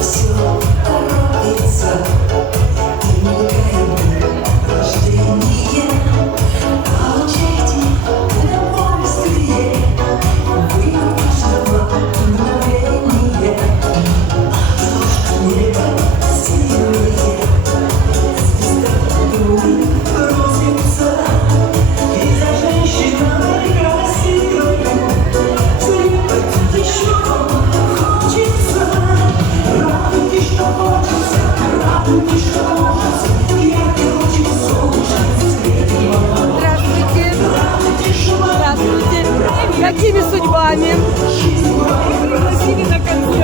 все торопится Какими судьбами? Пригласили на концерт.